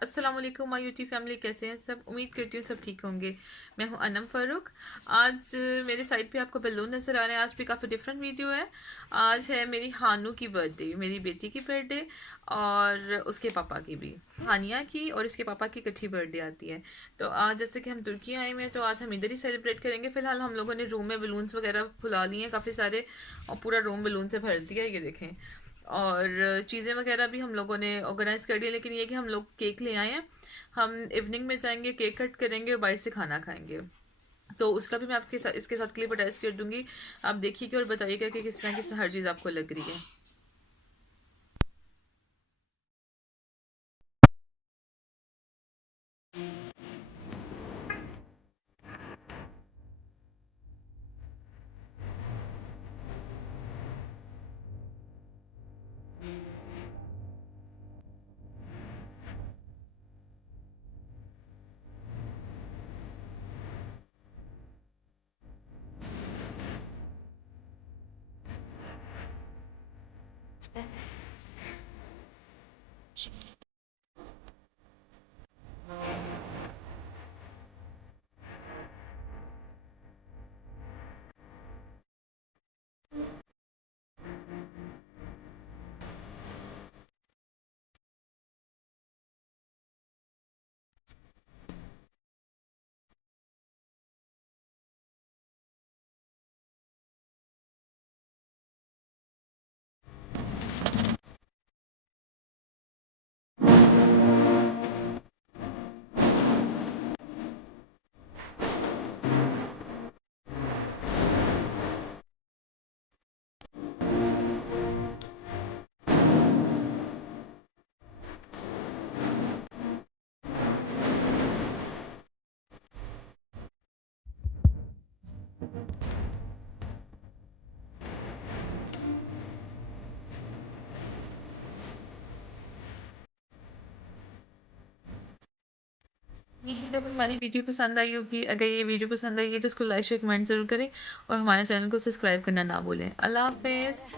अस्सलाम वालेकुम my YouTube family, कैसे हैं सब। उम्मीद करती हूँ सब ठीक होंगे। मैं हूँ अनम फ़ारूक। आज मेरे साइड पे आपको बैलून नज़र आ रहे हैं। आज भी काफ़ी डिफरेंट वीडियो है। आज है मेरी हानू की बर्थडे, मेरी बेटी की बर्थडे और उसके पापा की भी। हानिया की और इसके पापा की इकट्ठी बर्थडे आती है। तो आज जैसे कि हम तुर्की आए हुए हैं तो आज हम इधर ही सेलिब्रेट करेंगे। फ़िलहाल हम लोगों ने रूम में बलून्स वगैरह फुला लिए हैं काफ़ी सारे और पूरा रूम बलून से भर दिया है, ये देखें। और चीज़ें वगैरह भी हम लोगों ने ऑर्गेनाइज कर दिया, लेकिन ये कि हम लोग केक ले आए हैं। हम इवनिंग में जाएंगे, केक कट करेंगे और बाहर से खाना खाएंगे। तो उसका भी मैं आपके साथ इसके साथ क्लिप अटैच कर दूंगी। आप देखिएगा और बताइएगा कि किस तरह की हर चीज़ आपको लग रही है। जब हमारी वीडियो पसंद आई होगी, अगर ये वीडियो पसंद आई है तो उसको लाइक शेयर कमेंट जरूर करें और हमारे चैनल को सब्सक्राइब करना ना भूलें। अल्लाह हाफिज़।